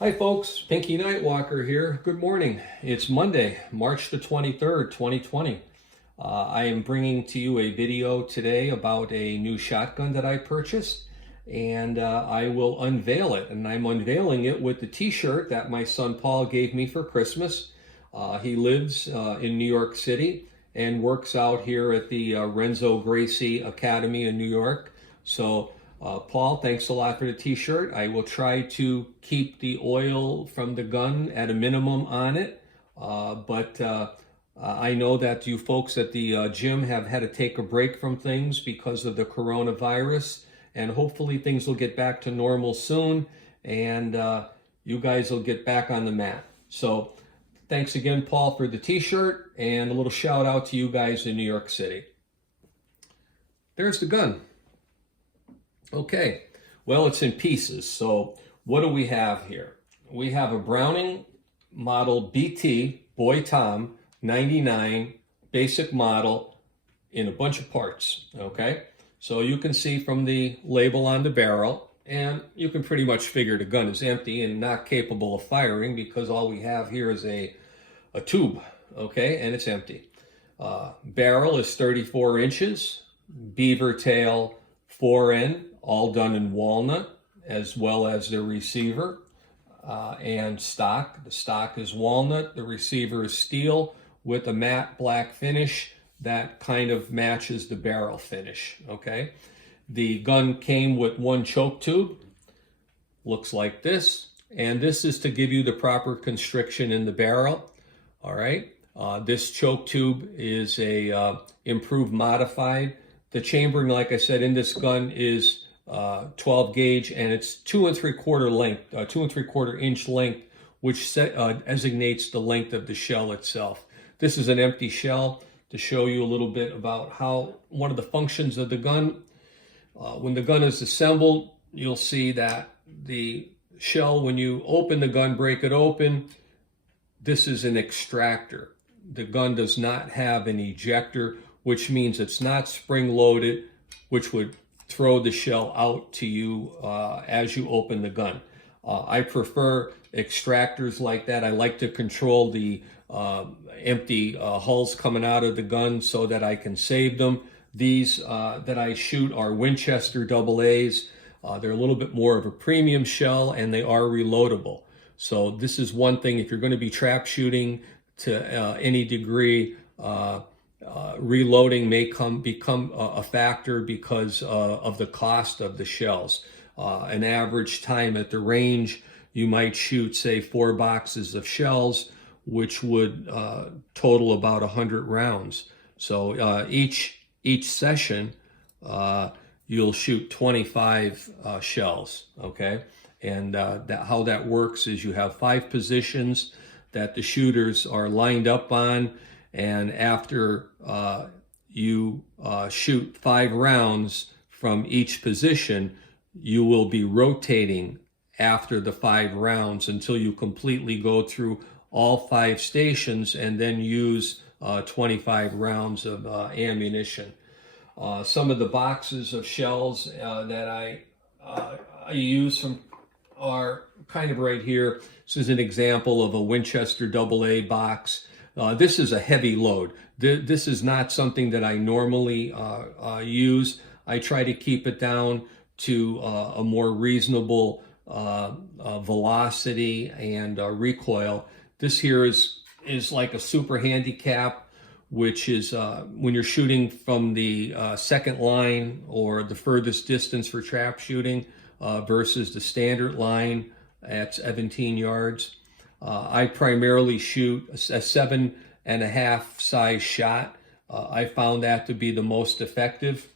Hi folks, Pinky Nightwalker here. Good morning. It's Monday, March the 23rd, 2020. I am bringing to you a video today about a new shotgun that I purchased, and I will unveil it. And I'm unveiling it with the t-shirt that my son Paul gave me for Christmas. He lives in New York City and works out here at the Renzo Gracie Academy in New York. So Paul, thanks a lot for the t-shirt. I will try to keep the oil from the gun at a minimum on it, but I know that you folks at the gym have had to take a break from things because of the coronavirus, and hopefully things will get back to normal soon, and you guys will get back on the mat. So thanks again, Paul, for the t-shirt, and a little shout out to you guys in New York City. There's the gun. Okay, well, it's in pieces. So what do we have here? We have a Browning model BT Boy Tom 99 basic model in a bunch of parts. Okay, so you can see from the label on the barrel, and you can pretty much figure the gun is empty and not capable of firing because all we have here is a tube. Okay, and it's empty. Barrel is 34 inches, beaver tail fore-end, all done in walnut, as well as the receiver and stock. The stock is walnut, the receiver is steel with a matte black finish that kind of matches the barrel finish, okay? The gun came with one choke tube, looks like this, and this is to give you the proper constriction in the barrel, all right? This choke tube is a improved modified. The chambering, like I said, in this gun is 12 gauge, and it's 2 3/4 length, 2 3/4 inch length, which designates the length of the shell itself. This is an empty shell to show you a little bit about how one of the functions of the gun. When the gun is assembled, you'll see that the shell, when you open the gun, break it open, this is an extractor. The gun does not have an ejector, which means it's not spring loaded, which would throw the shell out to you as you open the gun. I prefer extractors like that. I like to control the empty hulls coming out of the gun so that I can save them. These that I shoot are Winchester AA's. They're a little bit more of a premium shell, and they are reloadable. So this is one thing, if you're going to be trap shooting to any degree, reloading may become a factor because of the cost of the shells. An average time at the range, you might shoot, say, 4 boxes of shells, which would total about 100 rounds. So each session, you'll shoot 25 shells, okay? And how that works is you have 5 positions that the shooters are lined up on, and after you shoot 5 rounds from each position, you will be rotating after the 5 rounds until you completely go through all 5 stations and then use 25 rounds of ammunition. Some of the boxes of shells that I use are kind of right here. This is an example of a Winchester AA box. This is a heavy load. This is not something that I normally use. I try to keep it down to a more reasonable velocity and recoil. This here is like a super handicap, which is when you're shooting from the second line or the furthest distance for trap shooting versus the standard line at 17 yards. I primarily shoot a 7.5 size shot. I found that to be the most effective.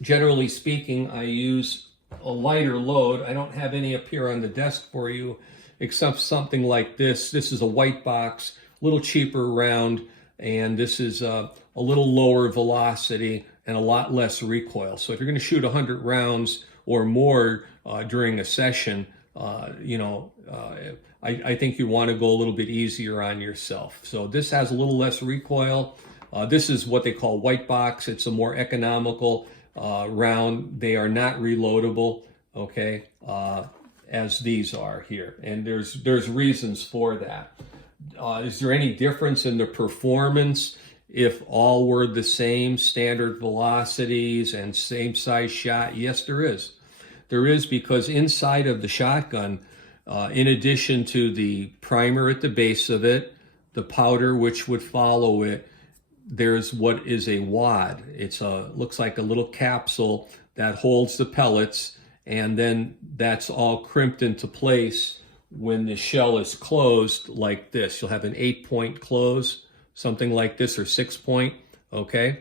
Generally speaking, I use a lighter load. I don't have any up here on the desk for you, except something like this. This is a white box, a little cheaper round, and this is a little lower velocity and a lot less recoil. So if you're going to shoot 100 rounds or more during a session, I think you want to go a little bit easier on yourself. So this has a little less recoil. This is what they call white box. It's a more economical round. They are not reloadable, okay? as these are here, and there's reasons for that. Is there any difference in the performance if all were the same standard velocities and same size shot? Yes, there is. There is, because inside of the shotgun, in addition to the primer at the base of it, the powder which would follow it, there's what is a wad. Looks like a little capsule that holds the pellets, and then that's all crimped into place when the shell is closed like this. You'll have an 8-point close, something like this, or 6-point, okay?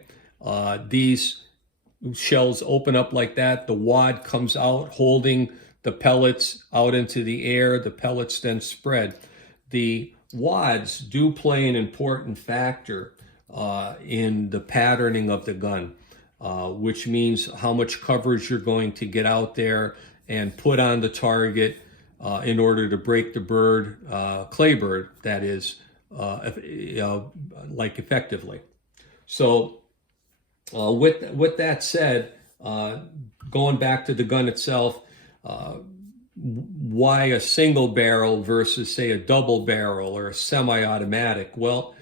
These shells open up like that. The wad comes out holding the pellets out into the air. The pellets then spread. The wads do play an important factor in the patterning of the gun, which means how much coverage you're going to get out there and put on the target in order to break the bird, clay bird, that is, like effectively. So with that said, going back to the gun itself, why a single barrel versus, say, a double barrel or a semi-automatic? Well,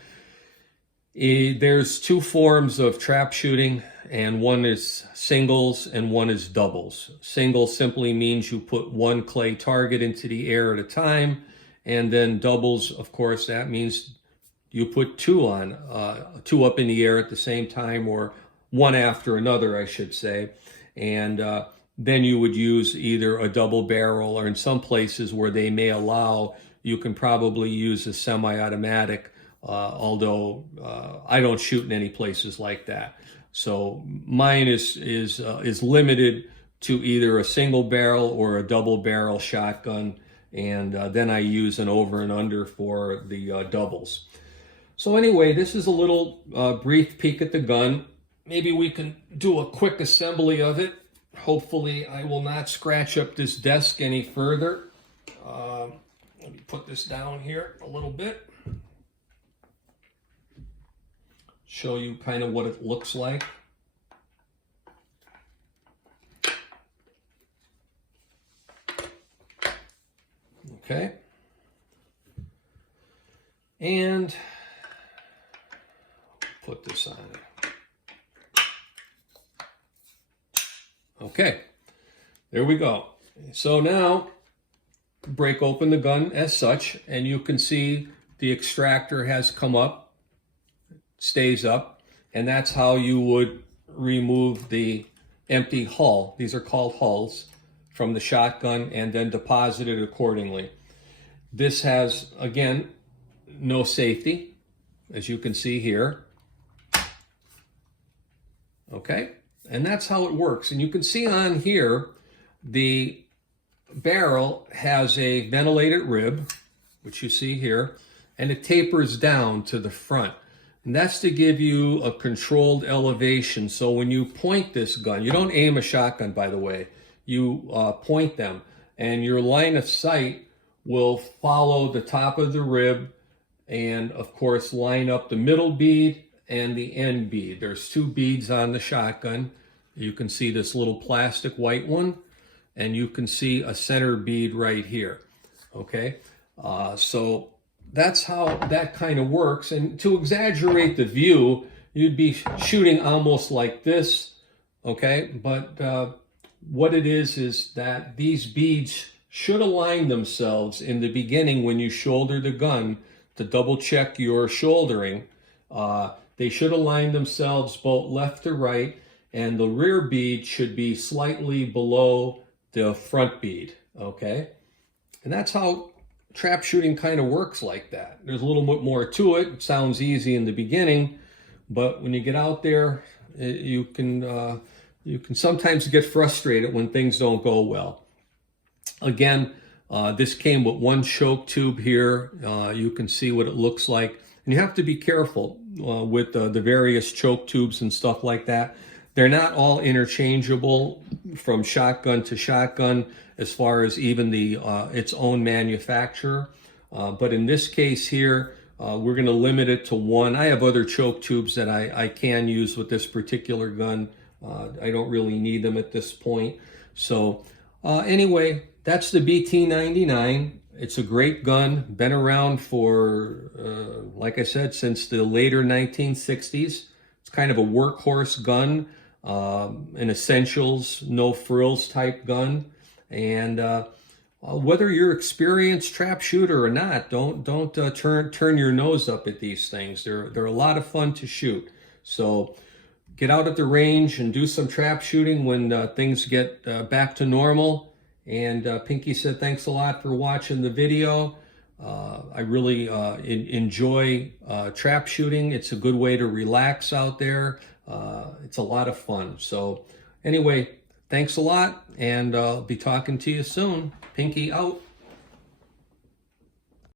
there's two forms of trap shooting, and one is singles and one is doubles. Single simply means you put one clay target into the air at a time, and then doubles, of course, that means you put two up in the air at the same time, or one after another, I should say. And then you would use either a double barrel, or in some places where they may allow, you can probably use a semi-automatic, although I don't shoot in any places like that. So mine is limited to either a single barrel or a double barrel shotgun, and then I use an over and under for the doubles. So anyway, this is a little brief peek at the gun. Maybe we can do a quick assembly of it. Hopefully I will not scratch up this desk any further. Let me put this down here a little bit. Show you kind of what it looks like. Okay. And put this on there. Okay, there we go. So now break open the gun as such, and you can see the extractor has come up, stays up, and that's how you would remove the empty hull. These are called hulls from the shotgun, and then deposit it accordingly. This has, again, no safety, as you can see here. Okay, and that's how it works. And you can see on here, the barrel has a ventilated rib, which you see here, and it tapers down to the front. And that's to give you a controlled elevation. So when you point this gun, you don't aim a shotgun, by the way, you point them, and your line of sight will follow the top of the rib, and of course line up the middle bead and the end bead. There's two beads on the shotgun. You can see this little plastic white one, and you can see a center bead right here. Okay, so that's how that kind of works. And to exaggerate the view, you'd be shooting almost like this. Okay, but what it is that these beads should align themselves in the beginning when you shoulder the gun to double check your shouldering. They should align themselves both left to right, and the rear bead should be slightly below the front bead, okay? And that's how trap shooting kind of works like that. There's a little bit more to it. It sounds easy in the beginning, but when you get out there, you can sometimes get frustrated when things don't go well. Again, this came with one choke tube here. You can see what it looks like. And you have to be careful with the various choke tubes and stuff like that. They're not all interchangeable from shotgun to shotgun as far as even the its own manufacturer. But in this case here, we're going to limit it to one. I have other choke tubes that I can use with this particular gun. I don't really need them at this point. So anyway, That's the BT-99. It's a great gun, been around for, like I said, since the later 1960s. It's kind of a workhorse gun, an essentials, no frills type gun. And whether you're experienced trap shooter or not, don't turn your nose up at these things. They're a lot of fun to shoot. So get out at the range and do some trap shooting when things get back to normal. And Pinky said, thanks a lot for watching the video. I really enjoy trap shooting. It's a good way to relax out there. It's a lot of fun. So anyway, thanks a lot, and I'll be talking to you soon. Pinky out.